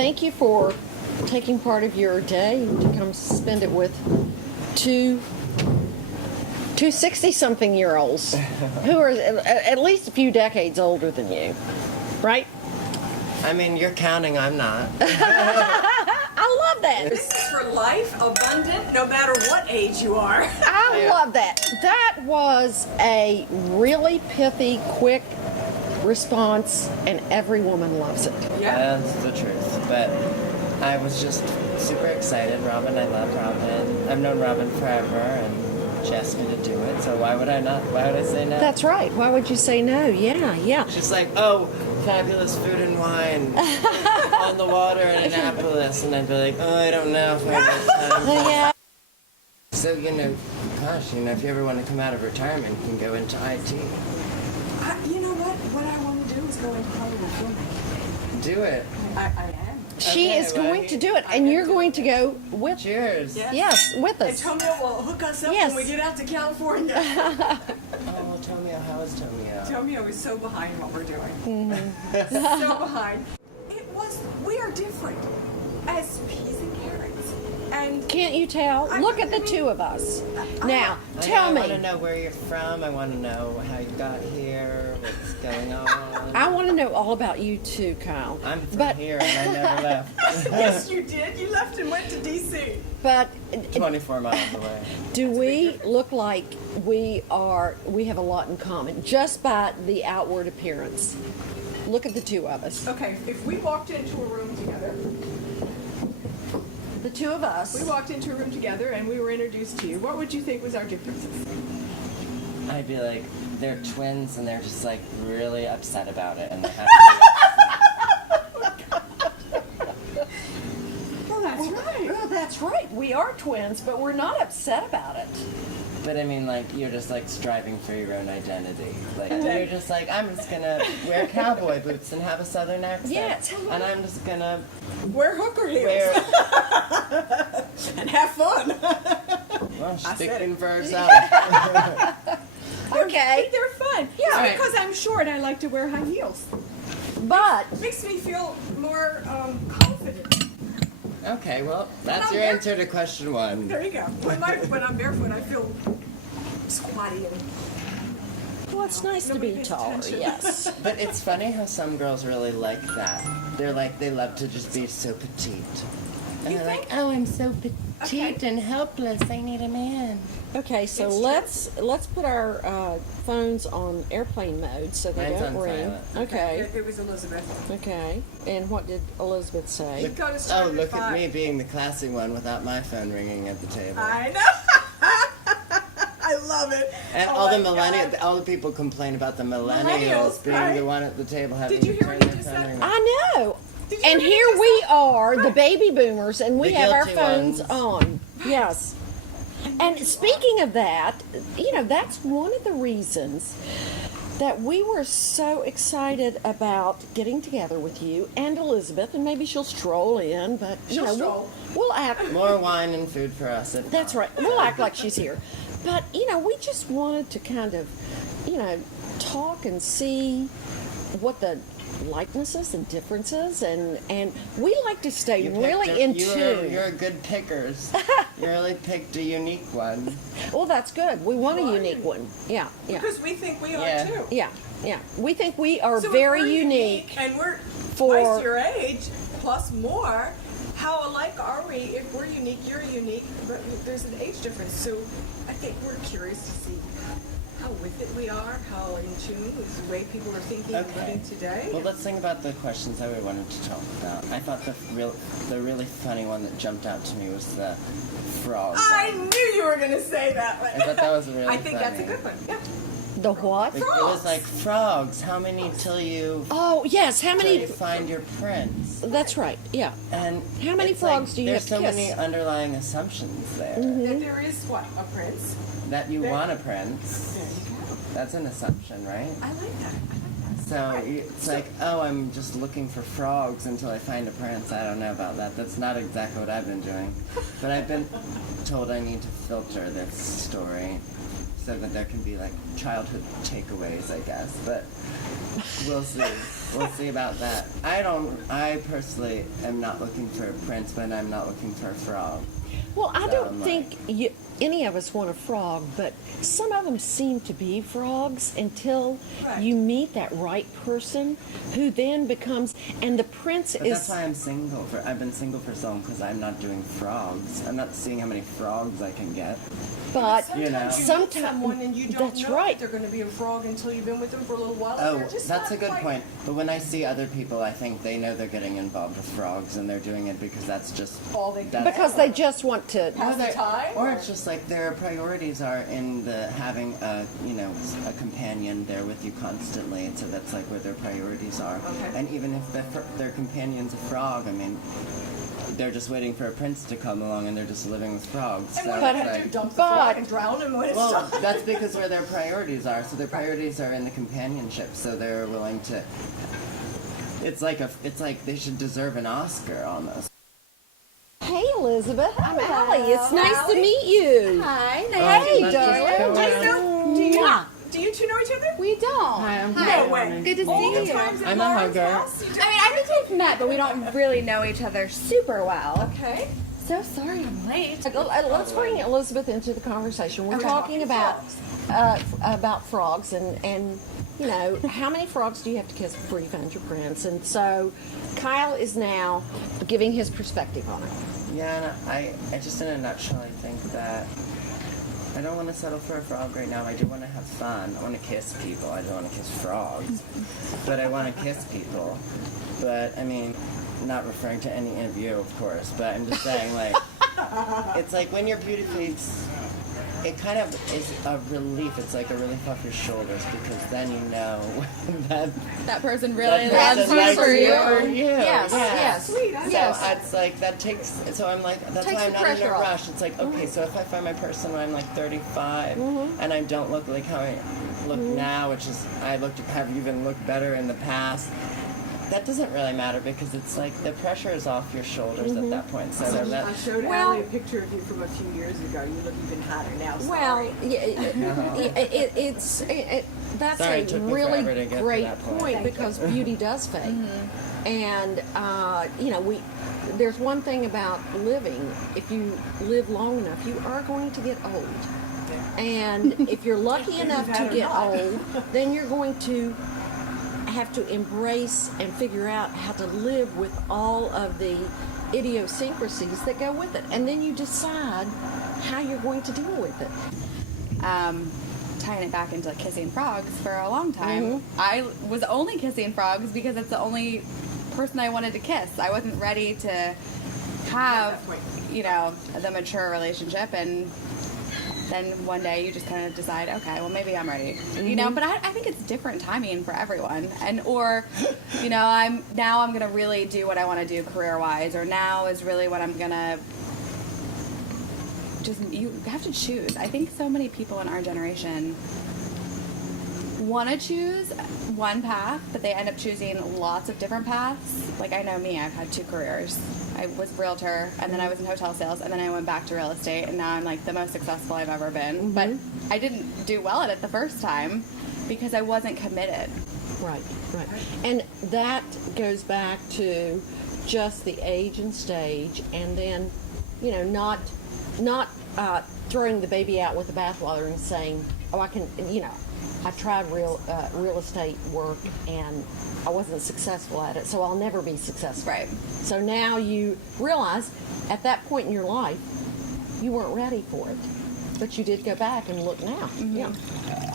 thank you for taking part of your day to come spend it with two 60-something-year-olds who are at least a few decades older than you, right? I mean, you're counting, I'm not. I love that. This is for life, abundant, no matter what age you are. I love that. That was a really pithy, quick response, and every woman loves it. Yeah. That's the truth. But I was just super excited. Robin, I love Robin. I've known Robin forever, and she asked me to do it, so why would I not? Why would I say no? That's right. Why would you say no? Yeah. She's like, oh, fabulous food and wine on the water in Annapolis. And I'd be like, oh, I don't know if I have time. Yeah. So, gosh, if you ever want to come out of retirement, you can go into IT. You know what? What I want to do is go into Hollywood filmmaking. Do it. I am. She Okay, is well, going to do it, and you're going to go with. Cheers. Yeah. Yes, with And us. Tomio will hook us up Yes. when we get out to California. Oh, Tomio, how is Tomio? Tomio is so behind what we're doing. Mm-hmm. So behind. We are different as peas and carrots. And Can't you tell? Look at the two of us. Now, tell I want to me. know where you're from. I want to know how you got here, what's going on. I want to know all about you too, Kyle. I'm from But here and I never left. yes, you did. You left and went to D.C. but 24 miles away. do we look like we have a lot in common just by the outward appearance? Look at the two of us. Okay, if we walked into a room together, The two of us. we walked into a room together and we were introduced to you, what would you think was our differences? I'd be like, they're twins and they're just like really upset about it and they have to Well, that's right. Oh, that's right. We are twins, but we're not upset about it. But I mean, like, you're just like striving for your own identity. Like, Okay. you're just like, I'm just gonna wear cowboy boots and have a southern accent. Yes. And I'm just gonna Wear hooker heels wear, and have fun. well, I said speaking it. for herself. Okay. They're fun. Yeah. Just Right. because I'm short, I like to wear high heels. But Makes me feel more confident. Okay, well, that's No, your you're- answer to question one. There you go. When I'm barefoot, I feel squatty and well, it's nice to Nobody be pays taller. attention. Yes. But it's funny how some girls really like that. They're like, they love to just be so petite. And You they're like, think? oh, I'm so petite Okay. and helpless. I need a man. Okay, so It's true. let's put our phones on airplane mode so they Mine's don't on ring. silent. Okay. It was Elizabeth. Okay. And what did Elizabeth say? Go to Oh, start look at 5. me being the classy one without my phone ringing at the table. I know. I love it. And Oh all the my God. all the people complain about the millennials Millennials, being right? the one at the table having Did you to hear turn what he their just phone said? ring. I know. Did you And hear what here he we just said? are, the Right. baby boomers, and we The have our guilty phones ones. on. Yes. And speaking of that, that's one of the reasons that we were so excited about getting together with you and Elizabeth, and maybe she'll stroll in, but She'll stroll. we'll act. More wine and food for us. That's right. We'll act like she's here. But we just wanted to kind of, talk and see what the likenesses and differences, and we like to stay You really picked in a- tune. You're a good pickers. You really picked a unique one. Well, that's good. We want a Well, unique one. Yeah. Because we think we are Yeah. too. Yeah. We think we are So if very we're unique. and we're for- twice your age plus more. How alike are we? If we're unique, you're unique, but there's an age difference. So I think we're curious to see how with it we are, how in tune with the way people are thinking and Okay. living today. Well, let's think about the questions that we wanted to talk about. I thought the really funny one that jumped out to me was the frog. I one. knew you were going to say that one. I thought that was really I think that's a funny. good one. Yeah. The what? It was like frogs. How many till you Oh, yes. How till many? you find your prince? That's right. Yeah. And How many it's frogs like, do you there's have to so kiss? many underlying assumptions there. That there is what? A prince? That you There- want a prince. There you go. That's an assumption, right? I like that. So Right. it's like, oh, I'm just looking for frogs until I find a prince. I don't know about that. That's not exactly what I've been doing. But I've been told I need to filter this story so that there can be like childhood takeaways, I guess. But we'll see. we'll see about that. I personally am not looking for a prince, but I'm not looking for a frog. Well, I So don't I'm think any of us want a frog, but some of them seem to be frogs until Right. you meet that right person who then becomes, and the prince But is. that's why I'm single. I've been single for so long because I'm not doing frogs. I'm not seeing how many frogs I can get. But Sometimes You know. meet Sometimes- someone and you don't that's know right. that they're going to be a frog until you've been with them for a little while. and Oh, they're just that's not a good quite- point. But when I see other people, I think they know they're getting involved with frogs and they're doing it because that's just All they do. that's- because they just want to. Pass the they're- time, or or- it's just like their priorities are in the having a a companion there with you constantly. So that's like where their priorities are. Okay. And even if their companion's a frog, I mean, they're just waiting for a prince to come along and they're just living with frogs. And So what are it's you going to like- do? Dump the but- frog and drown him when it's well, done? that's because where their priorities are. So their priorities are in the companionship. So they're willing to. It's like they should deserve an Oscar almost. Hey, Elizabeth. I'm Hello, Allie. It's nice to Allie. meet you. Hi, Oh, nice Hey, let's just darling. go Do you around. know? Do you two know each other? We don't. I'm No way. Good to All see the you. times at I'm a Lauren's hugger. house, you I don't- mean, I think we've met, but we don't really know each other super well. Okay. So sorry I'm late. Let's bring Elizabeth into the conversation. We're Okay. talking about frogs and how many frogs do you have to kiss before you find your prince? And so Kyle is now giving his perspective on it. Yeah, and I just in a nutshell, I think that I don't want to settle for a frog right now. I do want to have fun. I want to kiss people. I don't want to kiss frogs, but I want to kiss people. But I mean, not referring to any of you, of course. But I'm just saying, like, it's like when your beauty face, it kind of is a relief. It's like a relief off your shoulders because then you know that That person really that loves person you likes for you you. for you. Yes, Yeah. yes. Sweet. I So know. it's like that takes. So I'm like that's Takes why I'm the not in a pressure off. rush. It's like okay, so if I find my person when I'm like 35 and I don't look like how I look now, which is have even looked better in the past. That doesn't really matter because it's like the pressure is off your shoulders at that point. So I that, showed Well- Allie a picture of you from a few years ago. You look even hotter now. Well, Sorry. that's Sorry, a it took me really forever to get to great that point. point Thank you. because beauty does fade. And there's one thing about living. If you live long enough, you are going to get old. And if you're lucky enough Either to that or get not. old, then you're going to have to embrace and figure out how to live with all of the idiosyncrasies that go with it. And then you decide how you're going to deal with it. Tying it back into kissing frogs for a long time. Mm-hmm. I was only kissing frogs because it's the only person I wanted to kiss. I wasn't ready to have, that point. the mature relationship, and then one day you just kind of decide, okay, well maybe I'm ready, But I think it's different timing for everyone, I'm gonna really do what I want to do career wise, or now is really what I'm gonna. You have to choose. I think so many people in our generation want to choose one path, but they end up choosing lots of different paths. Like I know me, I've had 2 careers. I was realtor, and then I was in hotel sales, and then I went back to real estate, and now I'm like the most successful I've ever been. But I didn't do well at it the first time because I wasn't committed. Right. And that goes back to just the age and stage, and then, not throwing the baby out with the bathwater and saying, oh, I can, I tried real estate work and I wasn't successful at it, so I'll never be successful. Right. So now you realize at that point in your life, you weren't ready for it, but you did go back and look now. Yeah.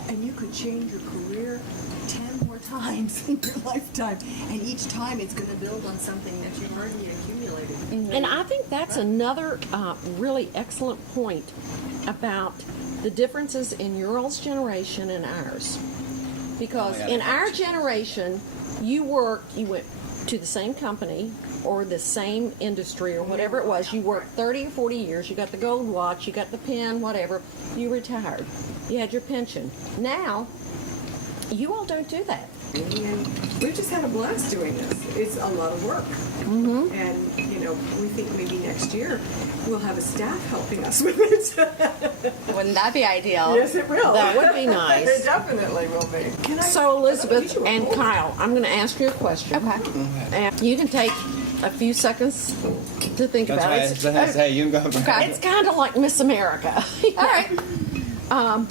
And you could change your career 10 more times in your lifetime. And each time it's going to build on something that you've already accumulated. And I think that's another really excellent point about the differences in your all's generation and ours. Because Oh, yeah. in our generation, you went to the same company or the same industry or whatever it was. You worked 30 or 40 years. You got the gold watch, you got the pen, whatever. You retired. You had your pension. Now, you all don't do that. And we've just had a blast doing this. It's a lot of work. And, we think maybe next year we'll have a staff helping us with it. Wouldn't that be ideal? Yes, it will. That would be nice. It definitely will be. Can I? So, Elizabeth and Kyle, I'm going to ask you a question. Okay. And you can take a few seconds to think That's about why it. I say you can go. Okay. It's kind of like Miss America. All right.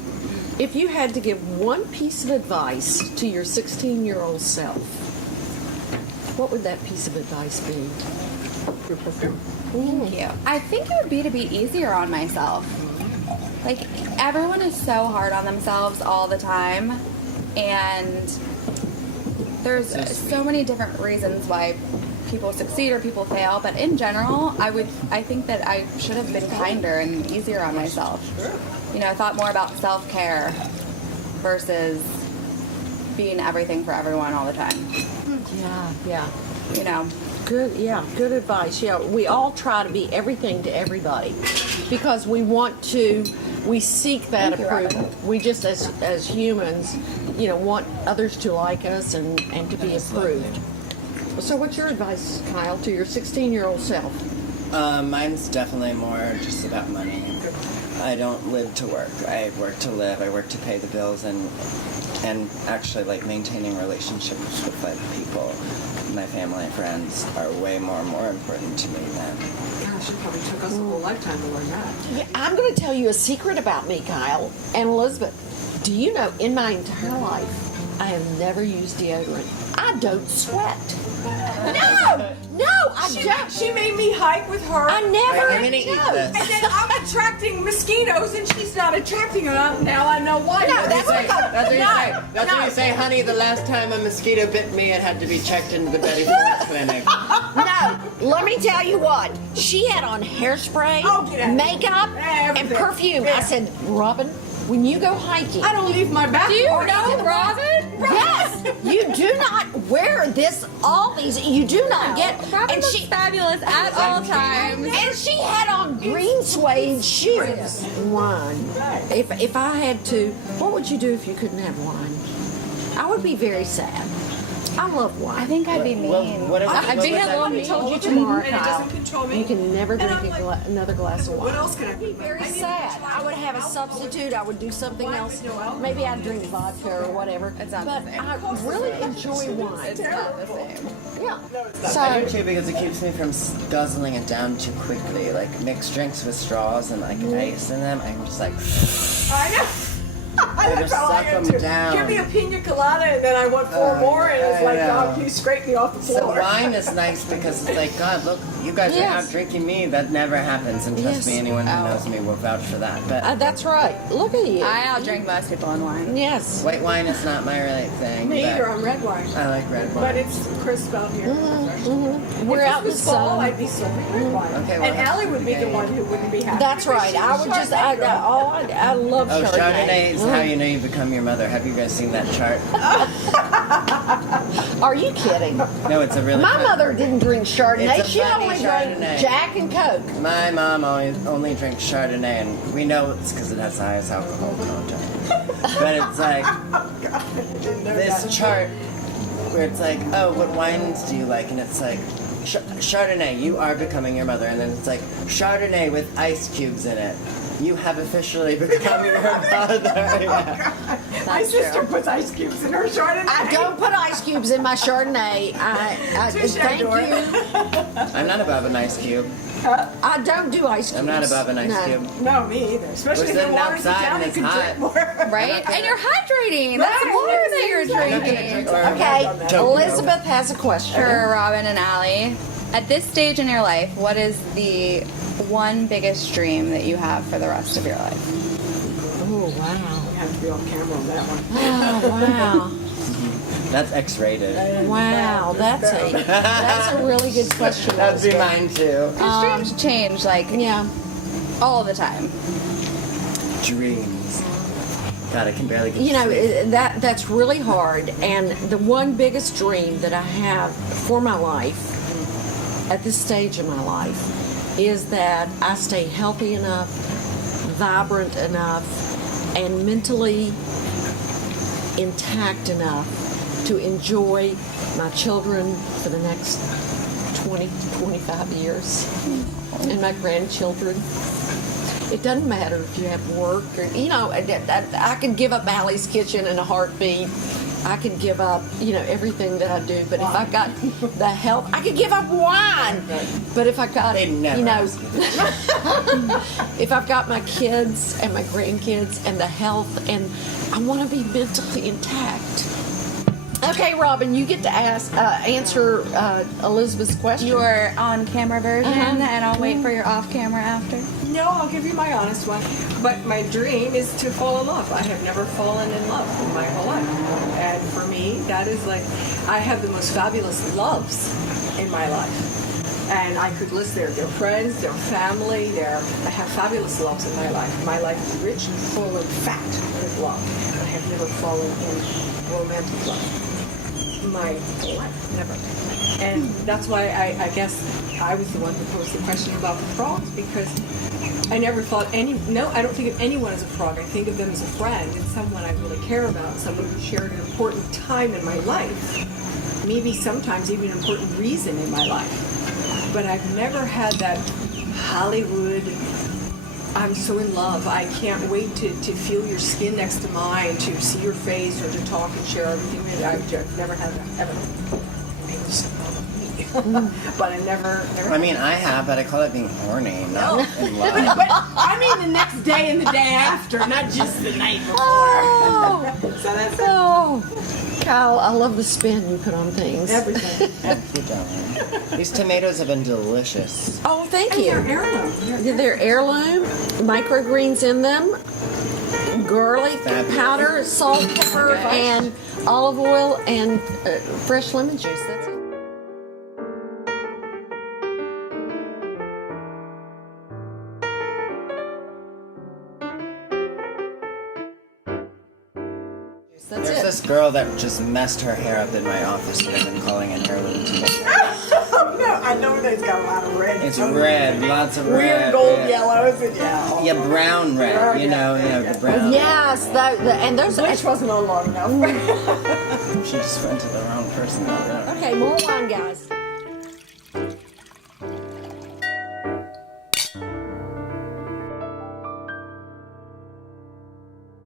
If you had to give one piece of advice to your 16-year-old self, what would that piece of advice be? Thank you. I think it would be to be easier on myself. Like, everyone is so hard on themselves all the time, and there's so many different reasons why people succeed or people fail, but in general, I think that I should have been kinder and easier on myself. You know, I thought more about self-care versus being everything for everyone all the time. Yeah. You know, Good advice. Yeah, we all try to be everything to everybody because we seek that Thank you, approval. Robin. We just, as humans, want others to like us and to be approved. So what's your advice, Kyle, to your 16-year-old self? Mine's definitely more just about money. I don't live to work. I work to live. I work to pay the bills and actually like maintaining relationships with like people, my family and friends are way more important to me than. Gosh, it probably took us a whole lifetime to learn that. Yeah, I'm going to tell you a secret about me, Kyle and Elizabeth. Do you know, in my entire life, I have never used deodorant. I don't sweat. No, I don't. She made me hike with her. I never. I'm gonna eat this. And then I'm attracting mosquitoes, and she's not attracting them. Now I know why. No, that's That's what you say. That's no. what you say, honey. The last time a mosquito bit me, it had to be checked into the Betty Ford clinic. No, let me tell you what. She had on hairspray, Oh, get out. makeup, and Everything. perfume. Yeah. I said, Robin, when you go hiking, I don't leave my back. do you door. know Robin? yes, you do not wear this. All these, you do not get. Robin And looks she fabulous at all times. and she had on green suede shoes. Wine. If I had to, what would you do if you couldn't have wine? I would be very sad. I love wine. I think I'd be mean. What if- I'd what be was a that little mean? mean. told you tomorrow, And it Kyle. doesn't control me. You can never And drink I'm like, another glass of wine. What else can I I'd be do? very I didn't sad. try I would have a substitute. I would do something Wine else. with no alcohol. Maybe I'd drink vodka or whatever. It's not but the same. I really enjoy wine. It's not the same. Yeah. I do So too because it keeps me from guzzling it down too quickly. Like mixed drinks with straws and like ice in them, I'm just like. I know. That's just all I suck am them too. down. Give me a pina colada, and then I want four more, and it's I like, know. oh, you scrape me off the So floor. wine is nice because it's like, God, look, you guys are Yes. out drinking me. That never happens, and trust Yes. me, anyone who knows me will vouch for that. But that's right. Look at you. I outdrink most people in wine. Yes. white wine is not my really thing. Me but either. I'm red wine. I like red But wine. it's crisp out here. We're If out in the this was fall, sun. I'd be sipping red wine. Okay, well, and Allie would be the okay. one who wouldn't be happy. That's because right. she's I would just. Chardonnay girl. I love Oh, Chardonnay. Chardonnay is how you know you become your mother. Have you guys seen that chart? Are you kidding? No, it's a really. My fun- mother didn't drink Chardonnay. It's a She funny only Chardonnay. drank Jack and Coke. My mom only drinks Chardonnay, and we know it's because it has the highest alcohol content. But it's like this chart where it's like, oh, what wines do you like? And it's like, Chardonnay, you are becoming your mother. And then it's like, Chardonnay with ice cubes in it. You have officially become your mother. Yeah. My sister puts ice cubes in her Chardonnay. I don't put ice cubes in my Chardonnay. Touche, Thank Dora. you. I'm not above an ice cube. I don't do ice cubes. I'm not above an ice No. cube. No, me either. Especially We're if it sitting waters it outside down, and you it's can hot. drink more. Right? And you're hydrating. That's Right, water yes, that you're exactly. drinking. Okay, Elizabeth has a question. For Robin and Allie, at this stage in your life, what is the one biggest dream that you have for the rest of your life? Oh, wow. You have to be off camera on that one. Oh, That's X-rated. wow. Wow, that's a really good question. That'd be Elizabeth. mine too. Dreams change, like, Yeah. all the time. Dreams. God, I can barely get You to know, sleep. that's really hard. And the one biggest dream that I have for my life, at this stage of my life, is that I stay healthy enough, vibrant enough, and mentally intact enough to enjoy my children for the next 20 to 25 years. And my grandchildren. It doesn't matter if you have work or, I could give up Allie's Kitchen in a heartbeat. I could give up, everything that I do. But if I got the health, I could give up wine. But if I got, They never ask you if I've got my kids and my grandkids and the health, and I want to be mentally intact. Okay, Robin, you get to answer Elizabeth's question. Your on-camera version, and I'll wait for your off-camera after. No, I'll give you my honest one. But my dream is to fall in love. I have never fallen in love in my whole life. And for me, that is like, I have the most fabulous loves in my life. And I could list their friends, their family, I have fabulous loves in my life. My life is rich and full and fat with love. I have never fallen in romantic love. My whole life, never. And that's why I guess I was the one who posed the question about the frogs, because I never thought I don't think of anyone as a frog. I think of them as a friend and someone I really care about, someone who shared an important time in my life, maybe sometimes even an important reason in my life. But I've never had that Hollywood, I'm so in love, I can't wait to feel your skin next to mine, to see your face, or to talk and share everything with you. I've never had that, ever. Maybe it's but I never I mean, I have, but I call it being horny, not in love. but I mean the next day and the day after, not just the night before. Oh, So that's Kyle, I love the spin you put on things. everything. Thank you, darling. These tomatoes have been delicious. Oh, thank And you. they're heirloom. They're heirloom, microgreens in them, garlic Fabulous. powder, salt, pepper, and olive oil, and fresh lemon juice. That's it. That's There's it. this girl that just messed her hair up in my office that I've been calling an heirloom tomato. Oh, no, I know that it's got a lot of red. It's red, lots of Weird red. gold red. yellows and yeah. Yeah, brown red. Brown, You know, the brown. Yes, and those. Which wasn't on long enough. She just went to the wrong person. Okay, more wine, guys.